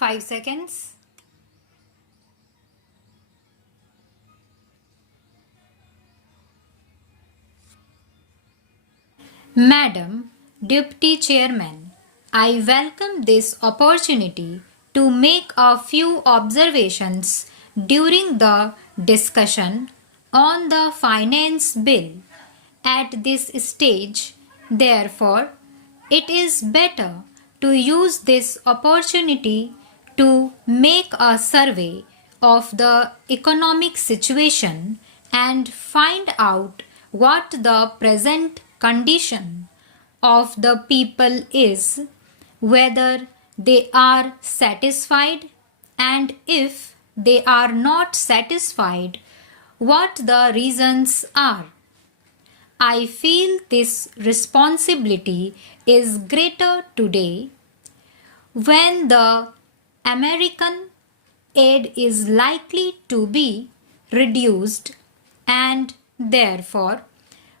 5 seconds. Madam Deputy Chairman, I welcome this opportunity to make a few observations during the discussion on the Finance Bill. At this stage, therefore, it is better to use this opportunity to make a survey of the economic situation and find out what the present condition of the people is, whether they are satisfied, and if they are not satisfied, what the reasons are. I feel this responsibility is greater today when the American aid is likely to be reduced, and therefore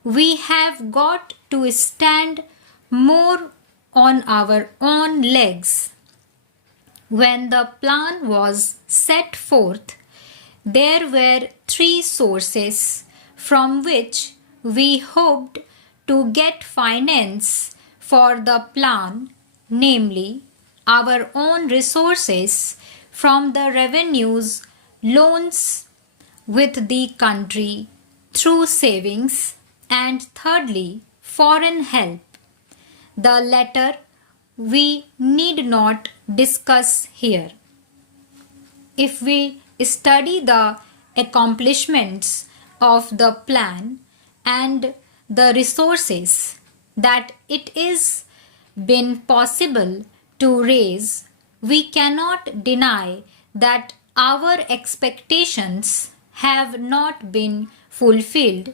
we have got to stand more on our own legs. When the plan was set forth, there were three sources from which we hoped to get finance for the plan, namely our own resources from the revenues, loans with the country through savings, and thirdly, foreign help. The latter we need not discuss here. If we study the accomplishments of the plan and the resources that it is been possible to raise, we cannot deny that our expectations have not been fulfilled,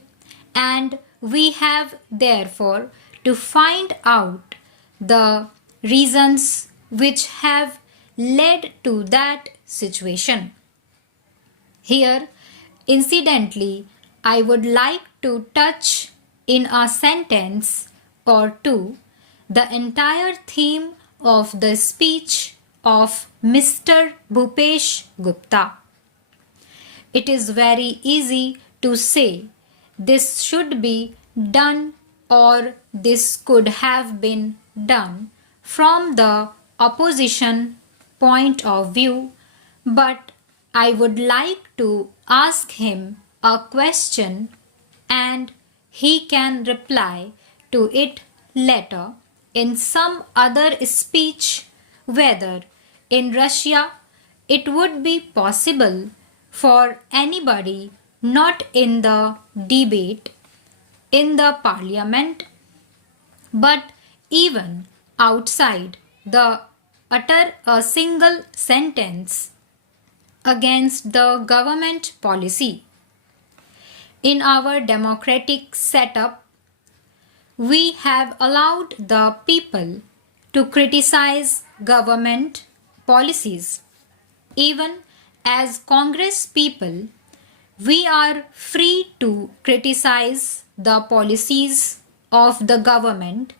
and we have therefore to find out the reasons which have led to that situation. Here, incidentally, I would like to touch in a sentence or two the entire theme of the speech of Mr. Bhupesh Gupta. It is very easy to say this should be done or this could have been done from the opposition point of view, but I would like to ask him a question and he can reply to it later in some other speech, whether in Russia it would be possible for anybody not in the debate in the parliament, but even outside, the utter a single sentence against the government policy. In our democratic setup, we have allowed the people to criticize government policies. Even as Congress people, we are free to criticize the policies of the government,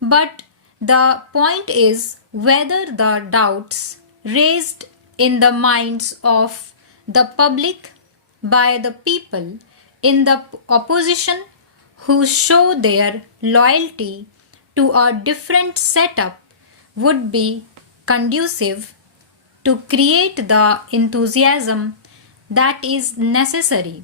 but the point is whether the doubts raised in the minds of the public by the people in the opposition who show their loyalty to a different setup would be conducive to create the enthusiasm that is necessary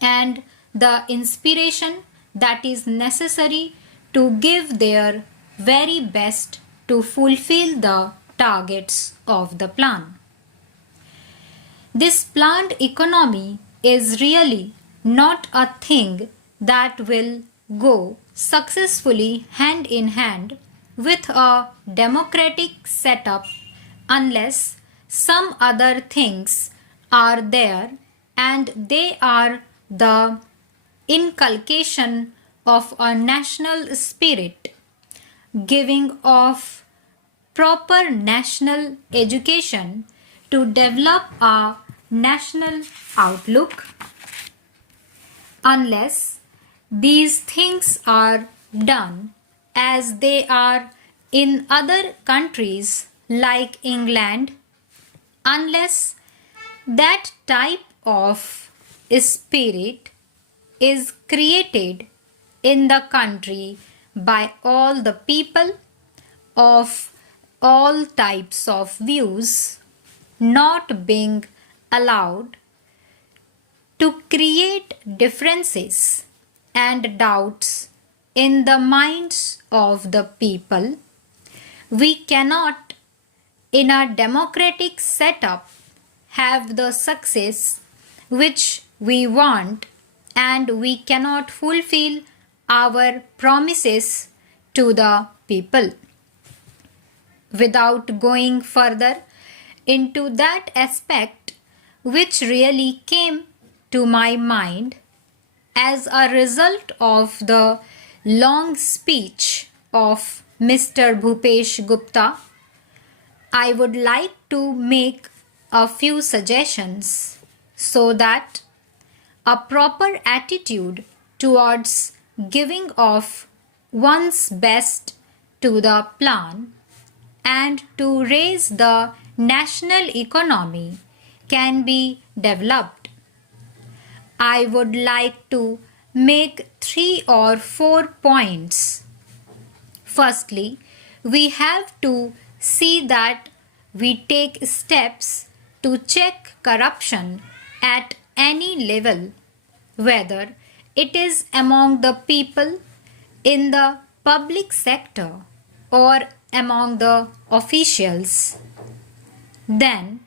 and the inspiration that is necessary to give their very best to fulfill the targets of the plan. This planned economy is really not a thing that will go successfully hand in hand with a democratic setup unless some other things are there, and they are the inculcation of a national spirit, giving of proper national education to develop a national outlook. Unless these things are done as they are in other countries, like England, unless that type of spirit is created in the country by all the people of all types of views, not being allowed to create differences and doubts in the minds of the people, we cannot, in a democratic setup, have the success which we want, and we cannot fulfill our promises to the people. Without going further into that aspect which really came to my mind as a result of the long speech of Mr. Bhupesh Gupta, I would like to make a few suggestions so that a proper attitude towards giving of one's best to the plan and to raise the national economy can be developed. I would like to make 3 or 4 points. Firstly, we have to see that we take steps to check corruption at any level, whether it is among the people in the public sector or among the officials. Then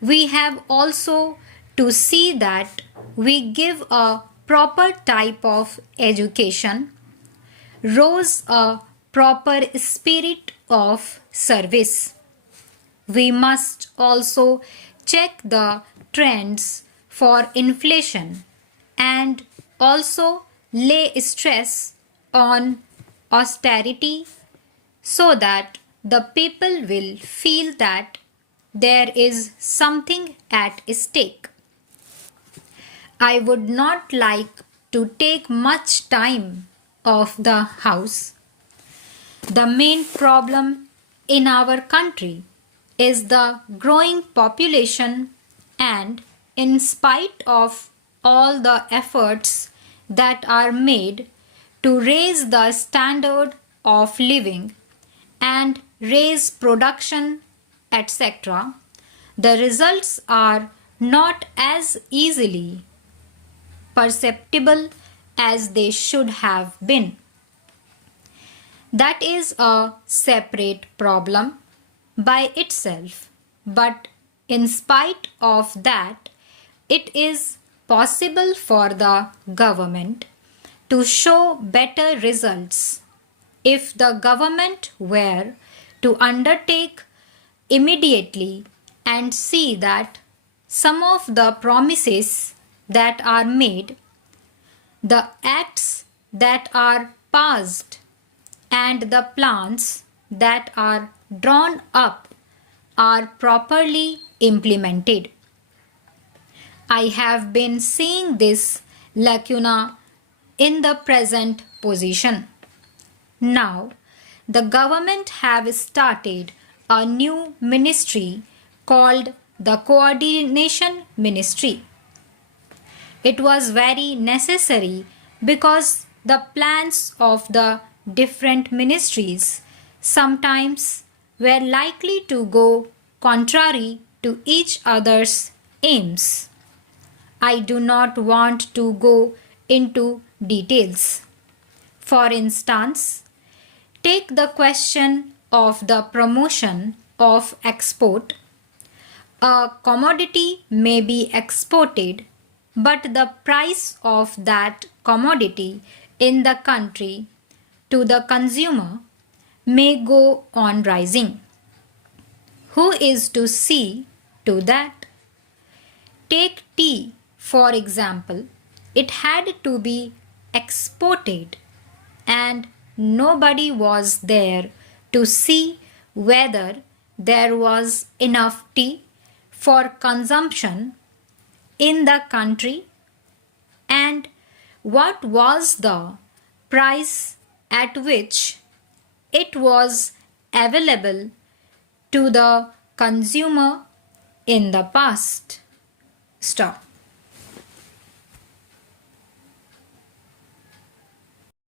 we have also to see that we give a proper type of education, rose a proper spirit of service. We must also check the trends for inflation and also lay stress on austerity so that the people will feel that there is something at stake. I would not like to take much time of the house. The main problem in our country is the growing population, and in spite of all the efforts that are made to raise the standard of living and raise production, etc., the results are not as easily perceptible as they should have been. That is a separate problem by itself, but in spite of that, it is possible for the government to show better results if the government were to undertake immediately and see that some of the promises that are made, the acts that are passed, and the plans that are drawn up are properly implemented. I have been seeing this lacuna in the present position. Now, the government have started a new ministry called the Coordination Ministry. It was very necessary because the plans of the different ministries sometimes were likely to go contrary to each other's aims. I do not want to go into details. For instance, take the question of the promotion of export. A commodity may be exported, but the price of that commodity in the country to the consumer may go on rising. Who is to see to that? Take tea, for example. It had to be exported, and nobody was there to see whether there was enough tea for consumption in the country and what was the price at which it was available to the consumer in the past. Stop.